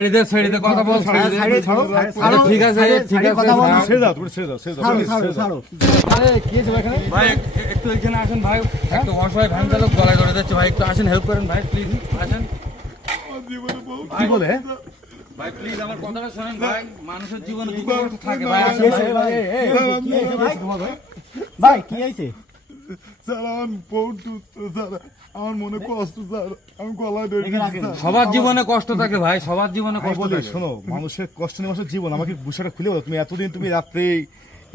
কথা বল, ঠিক আছে ঠিক আছে ভাই, একটু এখানে আসেন ভাই। একটু অসহায় ভ্যান চালক গলায় ধরে যাচ্ছে ভাই, একটু আসেন, হেল্প করেন ভাই, প্লিজ আসেন কি বলে ভাই, প্লিজ আমার কথাটা শোনেন ভাই। মানুষের জীবনে দুঃখ কষ্ট থাকে ভাই, আসেন ভাই কি হয়েছে? স্যার আমার বউ সুস্থ স্যার, আমার মনে কষ্ট স্যার, আমি গলায় ধরে সবার জীবনে কষ্ট থাকে ভাই, সবার জীবনে কষ্ট বলি থাকে। শোনো, মানুষের কষ্ট নেই মানুষের জীবন। আমাকে বিষয়টা খুলে বলো, তুমি এতদিন তুমি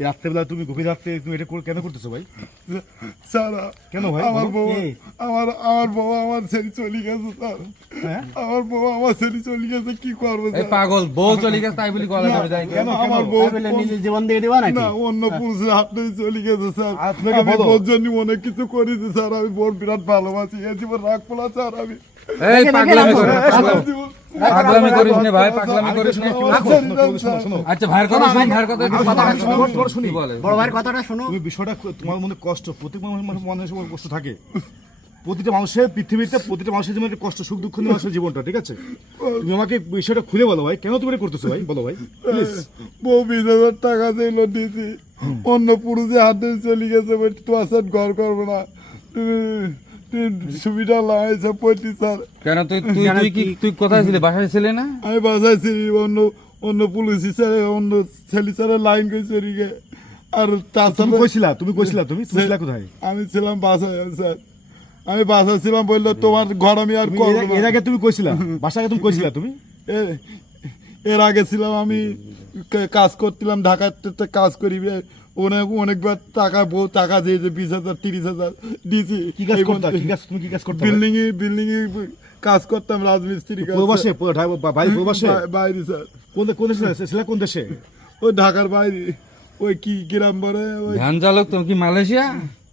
রাত্রেবেলা তুমি গভীর রাত্রে তুমি এটা কেন করতেছো ভাই? স্যার। কেন ভাই আমার বলো? বউ আমার বউ আমার ছেড়ে চলে গেছে স্যার। আমার বউ আমার ছেড়ে চলে গেছে, কি করবো এই স্যার? পাগল বউ চলে গেছে তাই বলি গলায় ধরে যায়? কেন আমার বউ নিজের জীবন দিয়ে দিবা নাকি? না, অন্য পুরুষের হাত ধরে চলে গেছে স্যার। আপনাকে আমি বলো। বোর জন্য অনেক কিছু করেছি স্যার, আমি বোর বিরাট ভালোবাসি, এ জীবন রাখবো না স্যার আমি। এই পাগলামি করে, আমার জীবন- পাগলামি করিস না ভাই, পাগলামি করিস না। শোনো, আচ্ছা ভাইয়ের কথা শুন, ভাইয়ের কথা একটু কথা শুনি। কি বলে? বড় ভাইয়ের কথাটা শোনো। তুমি বিষয়টা তোমার মনে কষ্ট, প্রত্যেক মানুষের কষ্ট থাকে। প্রতিটা মানুষের পৃথিবীতে প্রতিটা মানুষের জীবনে একটা কষ্ট, সুখ দুঃখ নিয়ে মানুষের জীবনটা, ঠিক আছে? তুমি আমাকে বিষয়টা খুলে বলো ভাই, কেন তুমি এটা করতেছো ভাই, বলো ভাই প্লিজ। বউ 20,000 টাকা দিল দিয়েছি, অন্য পুরুষের হাতে চলে গেছে, বলছি তোমার সাথে ঘর করবো না, তুমি সুবিধা লাগাইছো পড়ছি স্যার। কেন তুই কোথায় ছিলি? বাসায় ছিলি না? আমি বাসাইছি, অন্য পুলিশ স্যার, অন্য ছেলে স্যারের লাইন করে চলে গে। আর তুমি তাছাড়া কইছিলা তুমি ছিলা কোথায়? আমি ছিলাম বাসায় স্যার, আমি বাসায় ছিলাম, বললো তোমার ঘর আমি আর করবো না। এর আগে তুমি কইছিলা বাসায় তুমি কইছিলা তুমি? এর আগে ছিলাম আমি, কাজ করছিলাম ঢাকাতে, কাজ করি অনেকবার টাকা, বউ টাকা দিয়েছে, 20,000 30,000 দিয়েছি। কি কাজ করতে? তুমি কি কাজ করতে? বিল্ডিং এ কাজ করতাম, রাজমিস্ত্রি কাজ। প্রবাসে ভাই, প্রবাসে বাইরে স্যার। কোন দেশে ছিলা? কোন দেশে? ওই ঢাকার বাইরে, ওই কি গ্রাম বলে, ওই ভ্যান চালক তুমি কি মালয়েশিয়া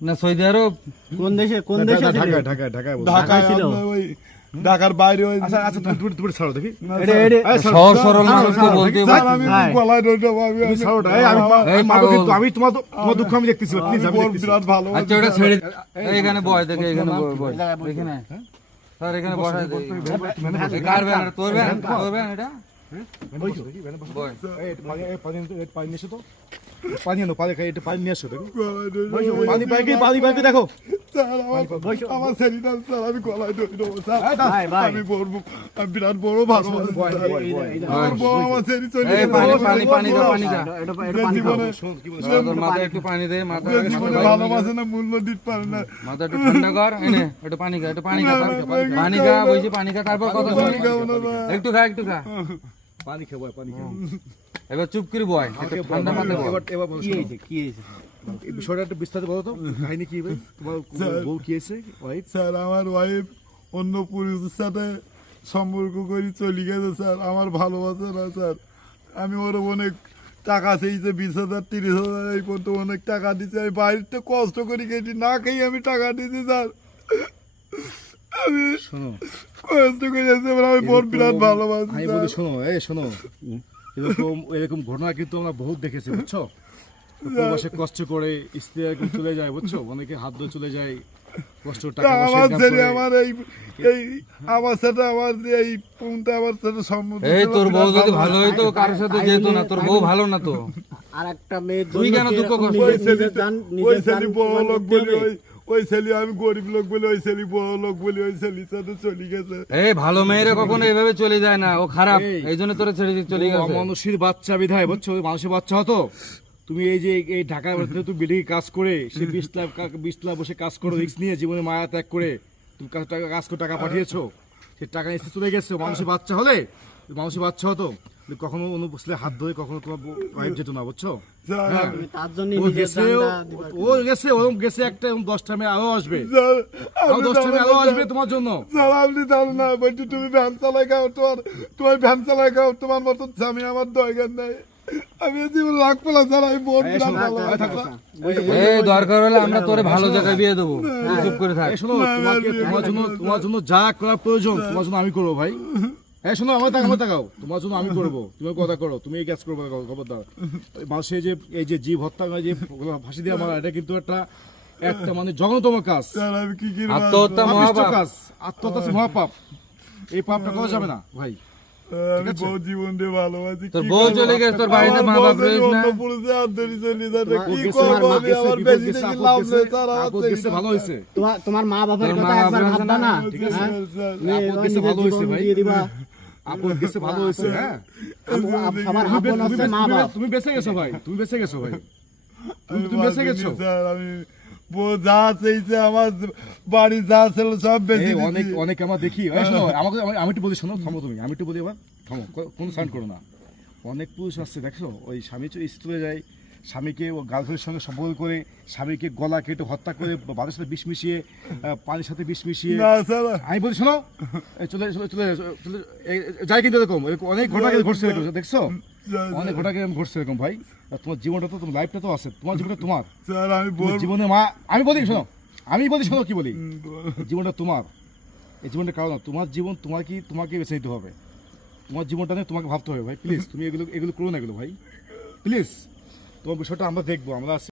না সৌদি আরব? কোন দেশে? ঢাকায় ঢাকায় ছিল। আপনার ওই ঢাকার বাইরে ওই। আচ্ছা তুমি ছাড়ো দেখি। সহজ সরল মানুষকে বলতে স্যার, আমি গলায় ধরতাম, তুমি ছাড়ো না। আমি তোমার দুঃখ আমি দেখতেছি, প্লিজ আমি দেখতেছি। বিরাট ভালো। আচ্ছা ওটা ছেড়ে এখানে বয়, দেখে এখানে বয় এখানে স্যার, এখানে বসায় দে। এই কার ভ্যান? তোর ভ্যান এটা? বয়। পানি নিয়ে এসো তো, পানি আনো, পানি নিয়ে এসো দেখো। গলায় ধরে- পানি দেখো। স্যার, আমার ছেলেটা স্যার, আমি গলায় ধরে দেবো স্যার, আমি বলবো, আমি বিরাট বড় ভালোবাসি স্যার। আমার বউ আমার ছেলে চলে এই গেছে। পানি খা। জীবনে তোর মাথায় একটু পানি দে, মাথা জীবনে ভালোবাসে না, মূল্য দিতে পারে না। মাথা একটু ঠান্ডা কর, এনে একটু পানি খা, পানি খা, বলছি পানি খা, তারপর কথা শুনি। একটু খা পানি খাবো, পানি খাবো। এবার চুপ করে বয়, একটু ঠান্ডা মাথায় বল। এবার বলো, এই বিষয়টা একটু বিস্তারিত বলো তো, কাহিনী কি ভাই? তোমার বউ কি হয়েছে? ওয়াইফ? স্যার, আমার ওয়াইফ অন্য পুরুষের সাথে সম্পর্ক করে চলে গেছে স্যার, আমার ভালোবাসে না স্যার। আমি ওর অনেক টাকা চেয়েছে, 20,000 30,000, এই পর্যন্ত অনেক টাকা দিচ্ছে। আমি বাড়িতে কষ্ট করে গেছি, না খেয়ে আমি টাকা দিয়েছি স্যার। আমি শোনো, কষ্ট করে যাচ্ছি, আমি বোন বিরাট ভালোবাসি আমি স্যার। বলি শোনো, এরকম ঘটনা কিন্তু আমরা বহুত দেখেছি, বুঝছো? প্রবাসে কষ্ট করে স্ত্রী এরকম চলে যায়, বুঝছো? অনেকে হাত ধরে চলে যায়, কষ্ট টাকা পয়সা আমার income ছেলে, করে। আমার এই আমার সাথে, আমার এই ফোনটা আমার সাথে সম্মত। এই তোর বউ যদি ভালো হইতো কারোর সাথে যেত না, তোর বউ ভালো না তো। আর একটা মেয়ের তুই কেন দুঃখ করছিস? ওই ছেলে বড় লোক বলে, ওই ছেলে আমি গরিব লোক বলে, ওই ছেলে বড় লোক বলে, ওই ছেলের সাথে চলে গেছে। এই ভালো মেয়েরা কখনো এভাবে চলে যায় না, ও খারাপ, এই জন্য তোরা ছেড়ে দিয়ে চলে গেছে। মানুষের বাচ্চা বিধায়, বুঝছো? ওই মানুষের বাচ্চা হতো। তুমি এই যে এই ঢাকার মধ্যে তুমি বিল্ডিং কাজ করে, সে 20 লাখ বসে কাজ করে, রিস্ক নিয়ে জীবনে মায়া ত্যাগ করে তুমি কাজ করে টাকা পাঠিয়েছো, সে টাকা এসে চলে গেছে। মানুষের বাচ্চা হলে, মানুষের বাচ্চা হতো, কখনো অন্য বসলে হাত ধরে কখনো তোমার ওয়াইফ যেত না, বুঝছো? হ্যাঁ, তার জন্য ও গেছে, ওরম গেছে একটা, 10টা মেয়ে আরো আসবে, স্যার, আরো আপনি 10টা মেয়ে আরো জানেন না, আসবে তোমার জন্য। স্যার, আপনি জানেন না, বলছি তুমি ভ্যান চালাই খাও, তোমার ভ্যান চালাই খাও, তোমার মতন স্বামী আমার দরকার নাই। আমি এই জীবন রাখবো না স্যার, আমি বোন বিরাট ভালোবাসি। এই দরকার হলে আমরা তোরে ভালো জায়গায় বিয়ে দেবো, তুই চুপ করে থাক। এই শোনো, তোমার জন্য যা করার প্রয়োজন তোমার জন্য আমি করবো ভাই। হ্যাঁ শোনো, আমার তাকাও, তোমার জন্য আমি করবো, তুমি কথা করো, তুমি এই কাজ করবো, খবরদার। মানুষের এই যে জীব হত্যা, যে ফাঁসি দিয়ে মারা, এটা কিন্তু একটা মানে জঘন্যতম কাজ, স্যার, আমি কি আত্মহত্যা পাপিষ্ঠ মহাপাপ। কাজ, আত্মহত্যা মহাপাপ। এই পাপটা করা যাবে না ভাই। আমি বউ জীবন দিয়ে ভালোবাসি তোর কি বউ করবো? চলে গেছে, তোর বাড়িতে আমার মা বউ বাপ যদি রয়েছে না? অন্য পুরুষের হাত ধরে চলে যাবে, তোমার- কি গেছে, করবো মা আমি? গেছে, আমার বিপদ বেশি গেছে, থেকে আপদ লাভ গেছে, নেই স্যার, আমার আপদ গেছে, ভালো হয়েছে। তোমার মা বাবার তোর কথা মা একবার বাপ ভাববা না ঠিক আছে, হ্যাঁ? স্যার। মেয়ে আপদ ওই গেছে, নিজের ভালো হয়েছে জীবন ভাই। দিয়ে দিবা। আপদ গেছে, ভালো হয়েছে, হ্যাঁ। আমার আপন হচ্ছে মা বাপ। তুমি বেঁচে গেছো ভাই, তুমি বেঁচে গেছো ভাই, আমি তুমি বেঁচে গেছো। বাঁচিনি স্যার, আমি বউ যা চাইছে আমার বাড়ি যা ছিল সব বেশি এই অনেক আমরা দেখি, এই শোনো, আমি একটু বলি, শোনো, থামো তুমি, আমি একটু বলি এবার, থামো, কোনো সাউন্ড করো না। অনেক পুরুষ আসছে দেখছো, ওই স্বামী চলে যায়, স্বামীকে ও গার্লফ্রেন্ডের সঙ্গে সম্পর্ক করে স্বামীকে গলা কেটে হত্যা করে ভাতের সাথে বিষ মিশিয়ে, পানির সাথে বিষ মিশিয়ে। না স্যার, আমি বলি শোনো, এই চলে চলে চলে চলে যাই, কিন্তু এরকম অনেক ঘটনা কিন্তু ঘটছে এরকম, দেখছো, অনেক ঘটনা কিন্তু ঘটছে এরকম ভাই। আর তোমার জীবনটা তো, তোমার লাইফটা তো আছে, তোমার জীবনটা তোমার, স্যার আমি তোমার বল জীবনে মা, আমি বলি শোনো, শোনো কি বলি, জীবনটা তোমার, এই জীবনটা কারো না, তোমার জীবন তোমাকে বেছে নিতে হবে, তোমার জীবনটা নিয়ে তোমাকে ভাবতে হবে ভাই, প্লিজ তুমি এগুলো করো না এগুলো ভাই, প্লিজ। তোমার বিষয়টা আমরা দেখবো, আমরা